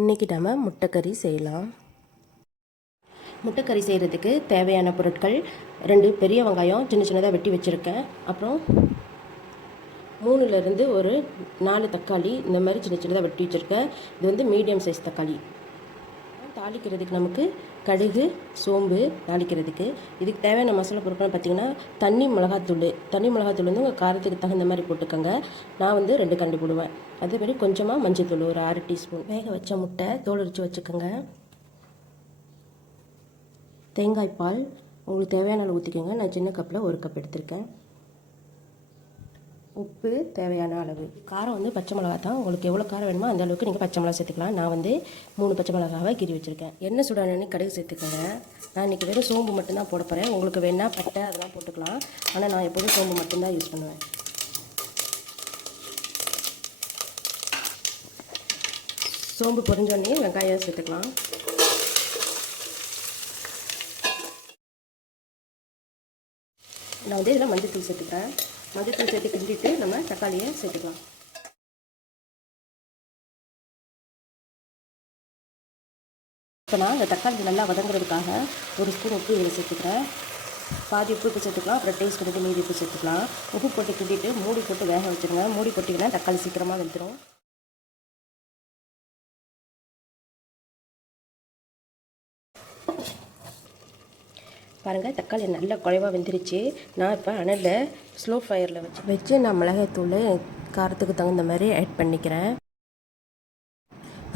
இன்றைக்கி நம்ம முட்டைக்கறி செய்யலாம். முட்டைக்கறி செய்கிறதுக்கு தேவையான பொருட்கள் 2 பெரிய வெங்காயம் சின்ன சின்னதாக வெட்டி வச்சுருக்கேன். அப்புறம் 3லேருந்து ஒரு 4 தக்காளி இந்த மாதிரி சின்ன சின்னதாக வெட்டி வச்சுருக்கேன். இது வந்து மீடியம் சைஸ் தக்காளி. தாளிக்கிறதுக்கு நமக்கு கடுகு, சோம்பு தாளிக்கிறதுக்கு. இதுக்கு தேவையான மசாலா பொருட்கள் பார்த்திங்கன்னா தண்ணி மிளகாத்தூள் வந்து உங்கள் காரத்துக்கு தகுந்த மாதிரி போட்டுக்கோங்க. நான் வந்து 2 கண்டு போடுவேன். அதேமாதிரி கொஞ்சமாக மஞ்சள்தூள் ஒரு 1/2 டீஸ்பூன். வேக வச்ச முட்டை தோல் உரித்து வச்சுக்கோங்க. தேங்காய் பால் உங்களுக்கு தேவையான அளவு ஊற்றிக்கோங்க. நான் சின்ன கப்பில் 1 கப் எடுத்திருக்கேன். உப்பு தேவையான அளவு. காரம் வந்து பச்சை மிளகா தான். உங்களுக்கு எவ்வளோ காரம் வேணுமோ அந்த அளவுக்கு நீங்கள் பச்சை மிளகா சேர்த்துக்கலாம். நான் வந்து 3 பச்சை மிளகாவை கீறி வச்சுருக்கேன். எண்ணெய் சூடானு கடுகு சேர்த்துக்கோங்க. நான் இன்றைக்கி வெறும் சோம்பு மட்டும்தான் போட போகிறேன். உங்களுக்கு வேணால் பட்டை அதெல்லாம் போட்டுக்கலாம். ஆனால் நான் எப்போதும் சோம்பு மட்டும்தான் யூஸ் பண்ணுவேன். சோம்பு பொரிஞ்சோடனே வெங்காயம் சேர்த்துக்கலாம். நான் வந்து இதில் மஞ்சள்தூள் சேர்த்துக்கிறேன். மஞ்சள்தூள் சேர்த்து கிண்டிட்டு நம்ம தக்காளியை சேர்த்துக்கலாம். இப்போ நான் இந்த தக்காளி நல்லா வதங்குறதுக்காக 1 ஸ்பூன் உப்பு இதில் சேர்த்துக்கிறேன். பாதி உப்பு சேர்த்துக்கலாம். அப்புறம் டேஸ்ட் எடுத்து மீதி உப்பு சேர்த்துக்கலாம். உப்பு போட்டு கிண்டிட்டு மூடி போட்டு வேக வச்சுருங்க. மூடி போட்டிங்கன்னா தக்காளி சீக்கிரமாக வெந்துடும். பாருங்கள், தக்காளி நல்லா குழைவாக வெந்துருச்சு. நான் இப்போ அனலில் ஸ்லோ ஃபயரில் வச்சு நான் மிளகாய்த்தூள் காரத்துக்கு தகுந்த மாதிரி ஆட் பண்ணிக்கிறேன்.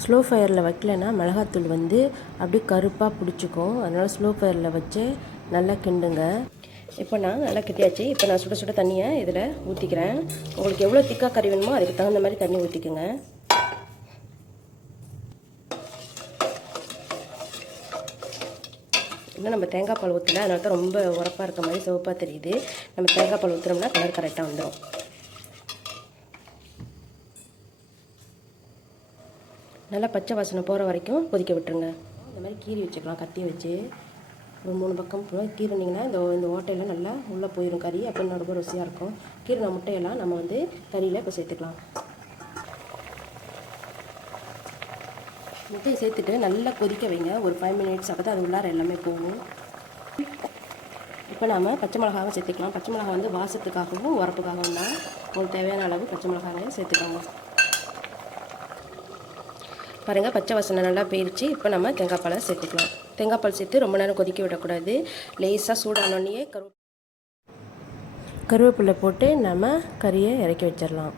ஸ்லோ ஃபயரில் வைக்கலைன்னா மிளகாத்தூள் வந்து அப்படியே கருப்பாக பிடிச்சிக்கும். அதனால் ஸ்லோ ஃபயரில் வச்சு நல்லா கிண்டுங்க. இப்போ நான் நல்லா கிட்டியாச்சு. இப்போ நான் சுட சுட தண்ணியை இதில் ஊற்றிக்கிறேன். உங்களுக்கு எவ்வளோ திக்காக கறி வேணுமோ அதுக்கு தகுந்த மாதிரி தண்ணி ஊற்றிக்குங்க. இன்னும் நம்ம தேங்காய் பால் ஊற்றல, அதனால தான் ரொம்ப உரப்பாக இருக்க மாதிரி சிவப்பாக தெரியுது. நம்ம தேங்காய் பால் ஊற்றுனோம்னா கலர் கரெக்டாக வந்துடும். நல்லா பச்சை வாசனை போகிற வரைக்கும் கொதிக்க விட்டுருங்க. இந்த மாதிரி கீறி வச்சுக்கலாம். கத்தி வச்சு ஒரு 3 பக்கம் கீறினீங்கன்னா இந்த ஓட்டையெல்லாம் நல்லா உள்ளே போயிடும் கறி. அப்போ ரொம்ப ருசியாக இருக்கும். கீறின முட்டையெல்லாம் நம்ம வந்து கறியில் இப்போ சேர்த்துக்கலாம். முட்டையை சேர்த்துட்டு நல்லா கொதிக்க வைங்க ஒரு 5 மினிட்ஸ். அப்போ தான் அது உள்ளார எல்லாமே போகும். இப்போ நாம் பச்சை மிளகாவை சேர்த்துக்கலாம். பச்சை மிளகா வந்து வாசத்துக்காகவும் உரப்புக்காகவும் தான். உங்களுக்கு தேவையான அளவு பச்சை மிளகாவை சேர்த்துக்கோங்க. பாருங்கள், பச்சை வாசனை நல்லா போயிடுச்சு. இப்போ நம்ம தேங்காய் பாலை சேர்த்துக்கலாம். தேங்காய் பால் சேர்த்து ரொம்ப நேரம் கொதிக்க விடக்கூடாது. லேசாக சூடானோடனே கருவேப்பிலை போட்டு நம்ம கறியை இறக்கி வச்சிடலாம்.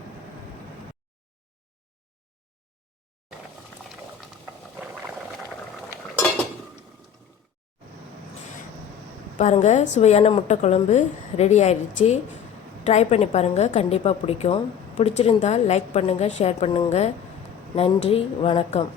பாருங்கள், சுவையான முட்டை குழம்பு ரெடி ஆயிடுச்சு. ட்ரை பண்ணி பாருங்கள், கண்டிப்பாக பிடிக்கும். பிடிச்சிருந்தால் லைக் பண்ணுங்கள், ஷேர் பண்ணுங்கள். நன்றி, வணக்கம்.